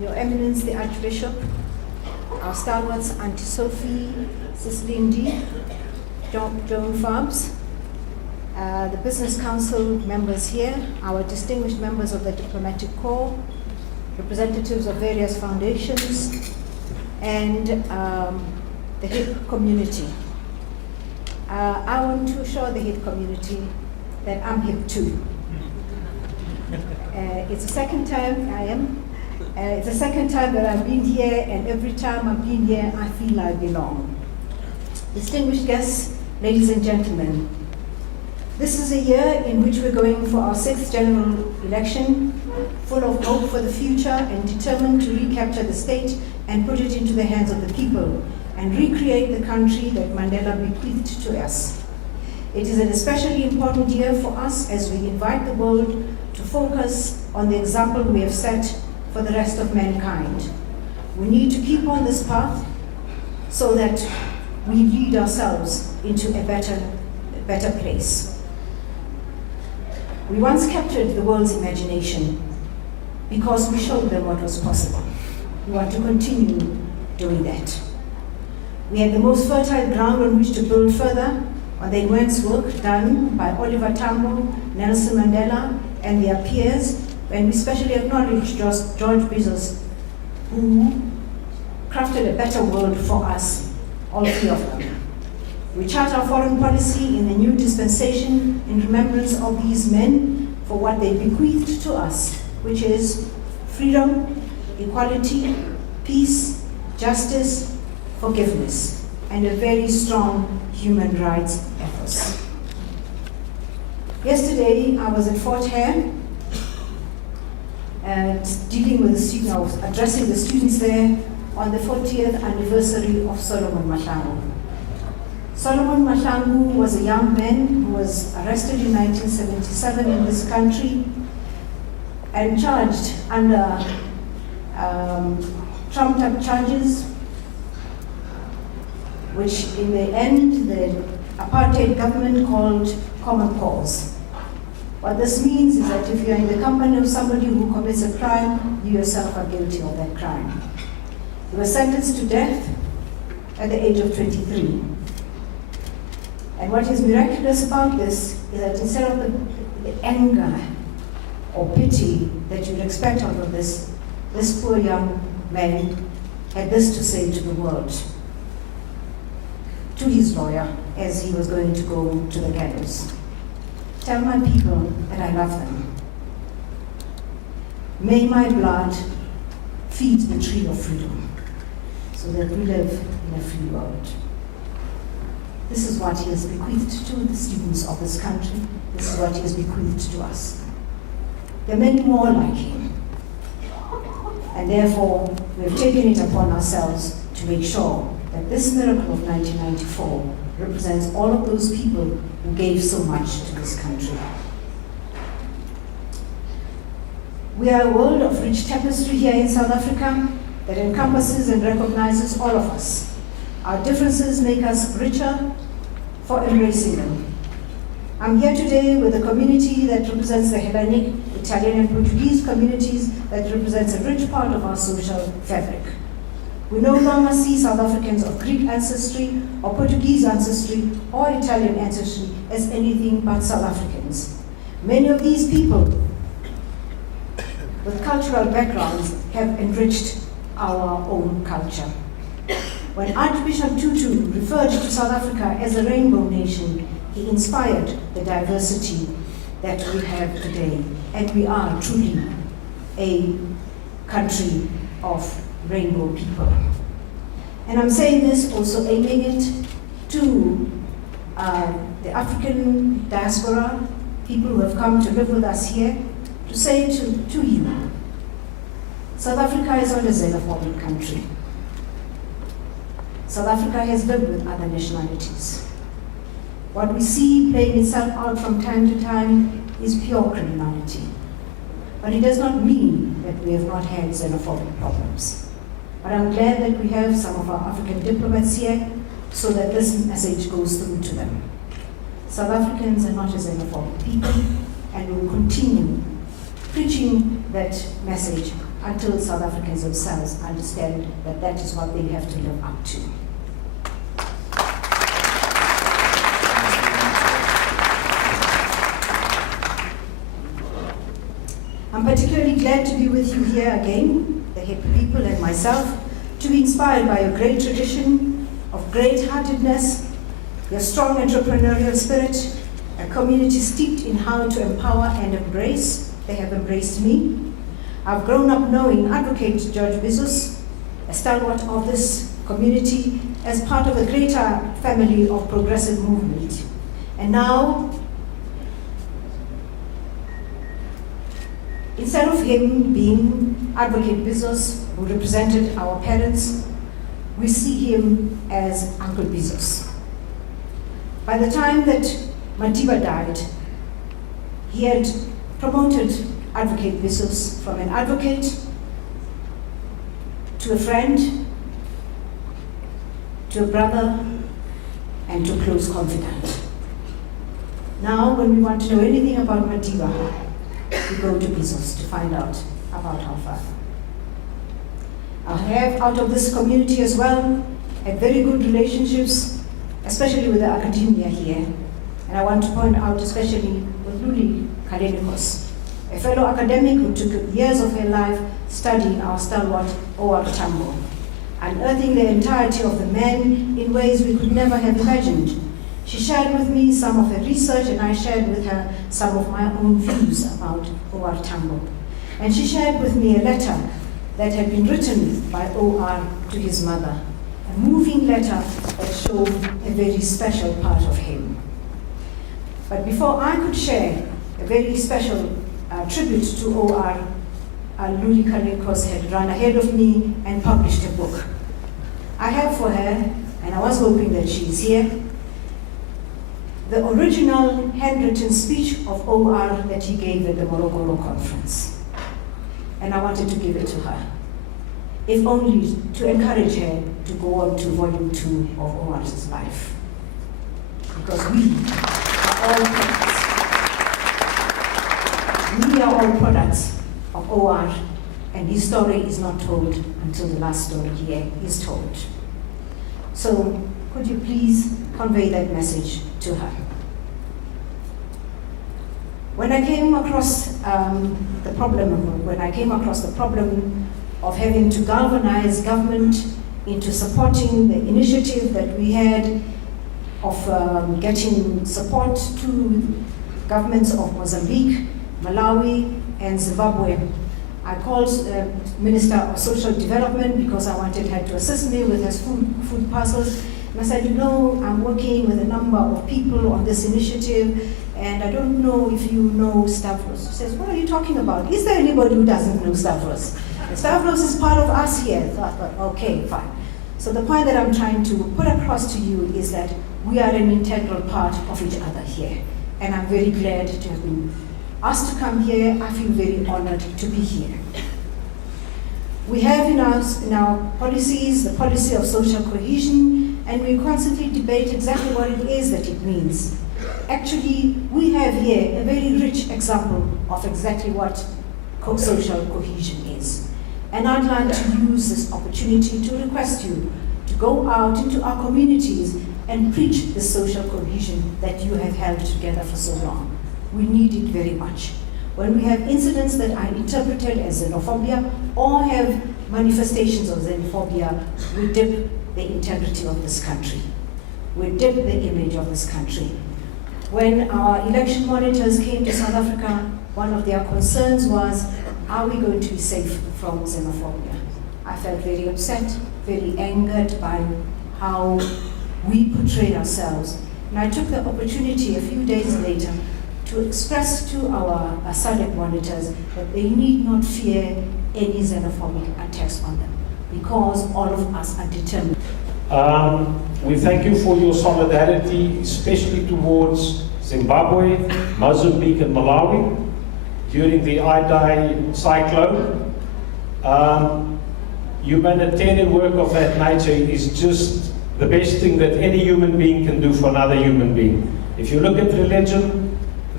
Your Eminence the Archbishop, our stalwarts Auntie Sophie, Sisulu, Joan Farbs, the Business Council members here, our distinguished members of the Diplomatic Corps, representatives of various foundations, and the HIP community. I want to assure the HIP community that I'm HIP too. It's the second time it's the second time that I've been here, and every time I've been here, I feel I belong. Distinguished guests, ladies and gentlemen, this is a year in which we're going for our 6th general election, full of hope for the future and determined to recapture the state and put it into the hands of the people and recreate the country that Mandela bequeathed to us. It is an especially important year for us as we invite the world to focus on the example we have set for the rest of mankind. We need to keep on this path so that we lead ourselves into a better place. We once captured the world's imagination because we showed them what was possible. We want to continue doing that. We had the most fertile ground on which to build further on the immense work done by Oliver Tambo, Nelson Mandela, and their peers, and we specially acknowledge George Bezos, who crafted a better world for us, all 3 of them. We chart our foreign policy in the new dispensation in remembrance of these men for what they bequeathed to us, which is freedom, equality, peace, justice, forgiveness, and a very strong human rights ethos. Yesterday, I was at Fort Hare and dealing with the students, addressing the students there on the 40th anniversary of Solomon Mahlangu. Solomon Mahlangu was a young man who was arrested in 1977 in this country and charged under trumped-up charges, which in the end the apartheid government called common cause. What this means is that if you're in the company of somebody who commits a crime, you yourself are guilty of that crime. He was sentenced to death at the age of 23. And what is miraculous about this is that instead of the anger or pity that you'd expect out of this poor young man had this to say to the world, to his lawyer as he was going to go to the gallows. Tell my people that I love them. May my blood feed the tree of freedom so that we live in a free world. This is what he has bequeathed to the students of this country. This is what he has bequeathed to us. There are many more like him. And therefore, we have taken it upon ourselves to make sure that this miracle of 1994 represents all of those people who gave so much to this country. We are a world of rich tapestry here in South Africa that encompasses and recognizes all of us. Our differences make us richer for embracing them. I'm here today with a community that represents the Hellenic, Italian, and Portuguese communities that represents a rich part of our social fabric. We no longer see South Africans of Greek ancestry, or Portuguese ancestry, or Italian ancestry as anything but South Africans. Many of these people with cultural backgrounds have enriched our own culture. When Archbishop Tutu referred to South Africa as a rainbow nation, he inspired the diversity that we have today. And we are truly a country of rainbow people. And I'm saying this also aiming it to the African diaspora, people who have come to live with us here, to say to you, South Africa is not a xenophobic country. South Africa has lived with other nationalities. What we see playing itself out from time to time is pure criminality. But it does not mean that we have not had xenophobic problems. But I'm glad that we have some of our African diplomats here so that this message goes through to them. South Africans are not a xenophobic people, and we will continue preaching that message until South Africans themselves understand that that is what they have to live up to. I'm particularly glad to be with you here again, the HIP people and myself, to be inspired by your great tradition of great-heartedness, your strong entrepreneurial spirit, a community steeped in how to empower and embrace. They have embraced me. I've grown up knowing Advocate George Bizos, a stalwart of this community, as part of a greater family of progressive movement. And now, instead of him being Advocate Bizos, who represented our parents, we see him as Uncle Bizos. By the time that Madiba died, he had promoted Advocate Bizos from an advocate to a friend, to a brother, and to a close confidant. Now, when we want to know anything about Madiba, we go to Bizos to find out about our father. I have, out of this community as well, had very good relationships, especially with the academia here. And I want to point out especially with Luli Kalenikos, a fellow academic who took years of her life studying our stalwart O.R. Tambo, unearthing the entirety of the man in ways we could never have imagined. She shared with me some of her research, and I shared with her some of my own views about O.R. Tambo. And she shared with me a letter that had been written by O.R. to his mother, a moving letter that showed a very special part of him. But before I could share a very special tribute to O.R., Luli Kalenikos had run ahead of me and published a book. I have for her, and I was hoping that she's here, the original handwritten speech of O.R. that he gave at the Morogoro conference. And I wanted to give it to her, if only to encourage her to go on to volume 2 of O.R.'s life. Because we are all products of O.R., and his story is not told until the last story here is told. So could you please convey that message to her? When I came across the problem of having to galvanize government into supporting the initiative that we had of getting support to governments of Mozambique, Malawi, and Zimbabwe, I called Minister of Social Development because I wanted her to assist me with his food parcels. And I said, you know, I'm working with a number of people on this initiative, and I don't know if you know Stavros. She says, what are you talking about? Is there anybody who doesn't know Stavros? And Stavros is part of us here. So I thought, okay, fine. So the point that I'm trying to put across to you is that we are an integral part of each other here. And I'm very glad to have been asked to come here. I feel very honored to be here. We have in our policies the policy of social cohesion, and we constantly debate exactly what it is that it means. Actually, we have here a very rich example of exactly what social cohesion is. And I'd like to use this opportunity to request you to go out into our communities and preach the social cohesion that you have held together for so long. We need it very much. When we have incidents that are interpreted as xenophobia or have manifestations of xenophobia, we dip the integrity of this country. We dip the image of this country. When our election monitors came to South Africa, one of their concerns was, are we going to be safe from xenophobia? I felt very upset, very angered by how we portray ourselves. And I took the opportunity a few days later to express to our SADC monitors that they need not fear any xenophobic attacks on them, because all of us are determined. We thank you for your solidarity, especially towards Zimbabwe, Mozambique, and Malawi during the Idai cyclone. Humanitarian work of that nature is just the best thing that any human being can do for another human being. If you look at religion,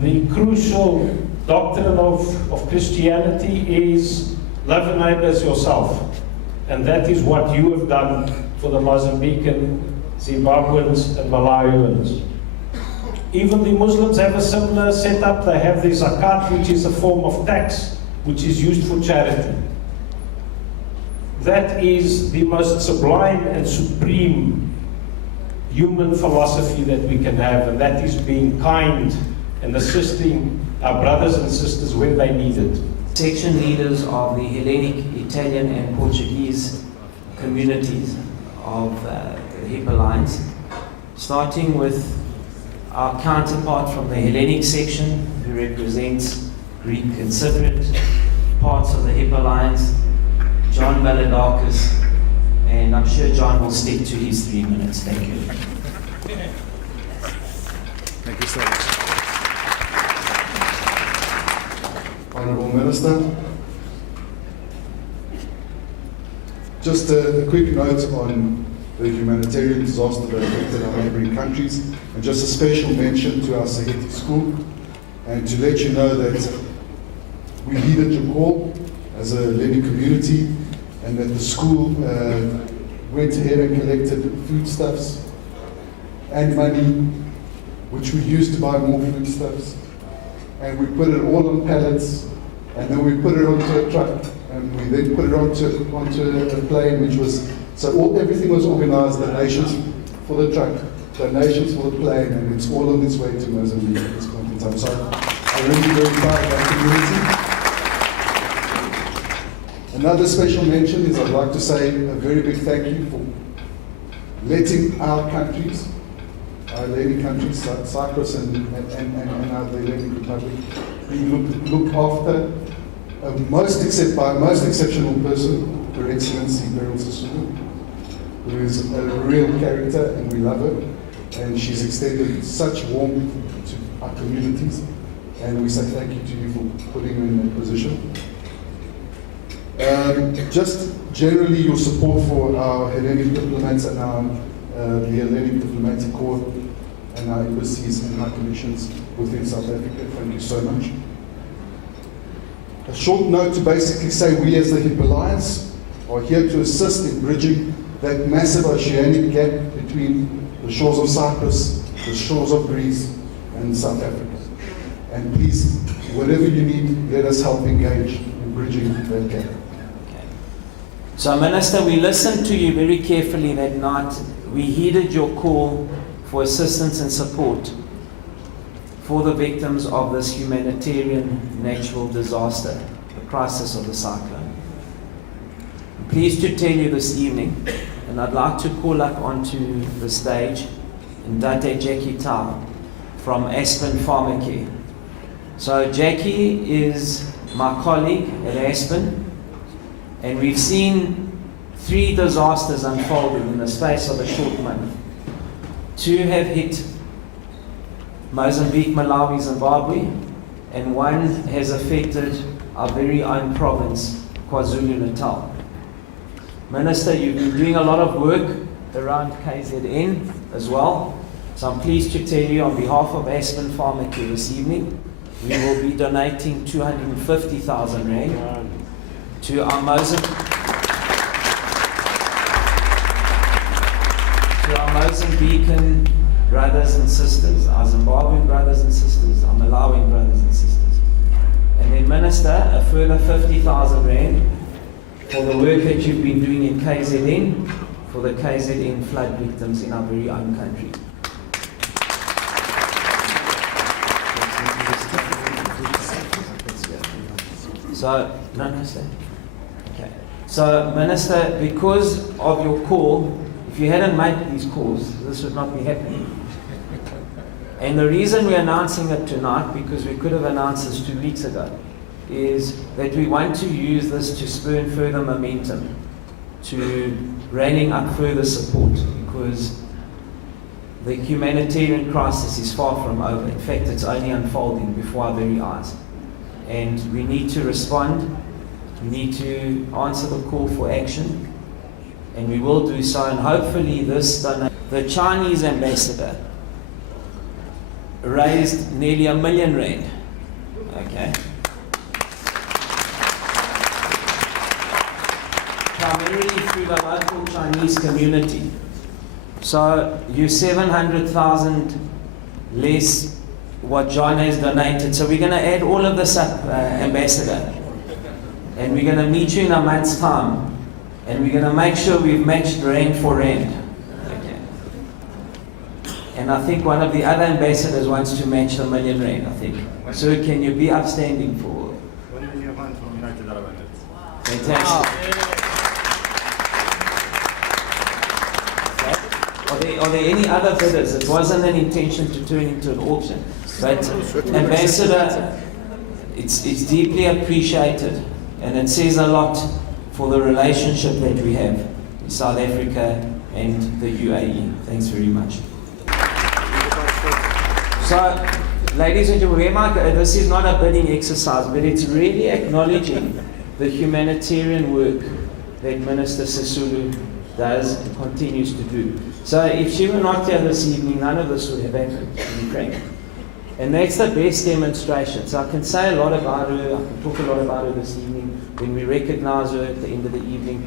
the crucial doctrine of Christianity is Love your neighbor as yourself. And that is what you have done for the Mozambican, Zimbabweans, and Malawians. Even the Muslims have a similar setup. They have the zakat, which is a form of tax, which is used for charity. That is the most sublime and supreme human philosophy that we can have, and that is being kind and assisting our brothers and sisters when they need it. Section leaders of the Hellenic, Italian and Portuguese communities of the HIP Alliance, starting with our counterpart from the Hellenic section, who represents Greek and Cypriot parts of the HIP Alliance, John Valadakis, and I'm sure John will stick to his 3 minutes. Thank you. Thank you so much. Honourable Minister, just a quick note on the humanitarian disaster that affected our neighbouring countries, and just a special mention to our Sahiti school, and to let you know that we heeded your call as a Hellenic community, and that the school went ahead and collected foodstuffs and money, which we used to buy more foodstuffs, and we put it all on pallets, and then we put it onto a truck, and we then put it onto a plane, which was, so everything was organized, donations for the truck, donations for the plane, and it's all on its way to Mozambique at this point in time. So I'm really very proud of that community. Another special mention is I'd like to say a very big thank you for letting our countries, our Hellenic countries, Cyprus and our Hellenic Republic, being looked after by a most exceptional person, Her Excellency Beryl Sisulu, who is a real character and we love her, and she's extended such warmth to our communities, and we say thank you to you for putting her in that position. Just generally your support for our Hellenic diplomats and the Hellenic Diplomatic Corps and our embassies and high commissions within South Africa. Thank you so much. A short note to basically say we as the HIP Alliance are here to assist in bridging that massive oceanic gap between the shores of Cyprus, the shores of Greece and South Africa. And please, whatever you need, let us help engage in bridging that gap. So, Minister, we listened to you very carefully that night. We heeded your call for assistance and support for the victims of this humanitarian natural disaster, the crisis of the cyclone. I'm pleased to tell you this evening, and I'd like to call up onto the stage Ndate Jackie Tau from Aspen Pharmacare. So Jackie is my colleague at Aspen, and we've seen 3 disasters unfolding in the space of a short month. 2 have hit Mozambique, Malawi, Zimbabwe, and 1 has affected our very own province, KwaZulu-Natal. Minister, you've been doing a lot of work around KZN as well, so I'm pleased to tell you on behalf of Aspen Pharmacare this evening, we will be donating 250,000 Rand to our Mozambican brothers and sisters, our Zimbabwean brothers and sisters, our Malawian brothers and sisters. And then, Minister, a further 50,000 Rand for the work that you've been doing in KZN, for the KZN flood victims in our very own country. So, no, stay. Okay. So, Minister, because of your call, if you hadn't made these calls, this would not be happening. And the reason we're announcing it tonight, because we could have announced this 2 weeks ago, is that we want to use this to spur further momentum, to reining up further support, because the humanitarian crisis is far from over. In fact, it's only unfolding before our very eyes. And we need to respond, we need to answer the call for action, and we will do so, and hopefully this donation. The Chinese ambassador raised nearly R1 million, okay? generally through the local Chinese community. So you 700,000 less what John has donated. So we're going to add all of this up, Ambassador. And we're going to meet you in a month's time. And we're going to make sure we've matched rand for rand. Okay. And I think one of the other ambassadors wants to match the million rand, I think. So can you be upstanding for... $1 million from United Arab Emirates. Fantastic. Are there any other bidders? It wasn't an intention to turn into an auction. But Ambassador, it's deeply appreciated, and it says a lot for the relationship that we have in South Africa and the UAE. Thanks very much. So, ladies and gentlemen, this is not a bidding exercise, but it's really acknowledging the humanitarian work that Minister Sisulu does and continues to do. So if she were not here this evening, none of this would have happened, to be frank. And that's the best demonstration. So I can say a lot about her, I can talk a lot about her this evening when we recognize her at the end of the evening.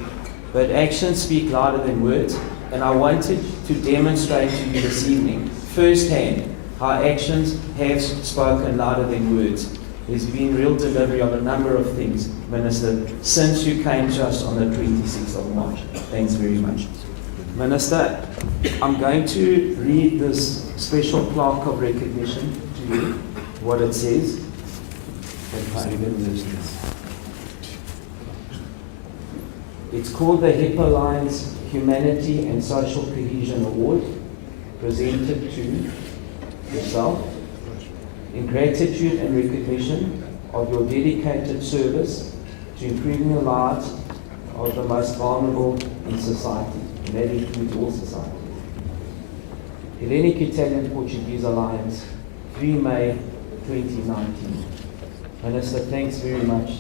But actions speak louder than words. And I wanted to demonstrate to you this evening, firsthand, how actions have spoken louder than words. There's been real delivery of a number of things, Minister, since you came to us on the 26th of March. Thanks very much. Minister, I'm going to read this special plaque of recognition to you, what it says. It's called the Hippolyne's Humanity and Social Cohesion Award, presented to yourself in gratitude and recognition of your dedicated service to improving the lives of the most vulnerable in society, and that includes all society. Hellenic Italian Portuguese Alliance, 3 May 2019. Minister, thanks very much.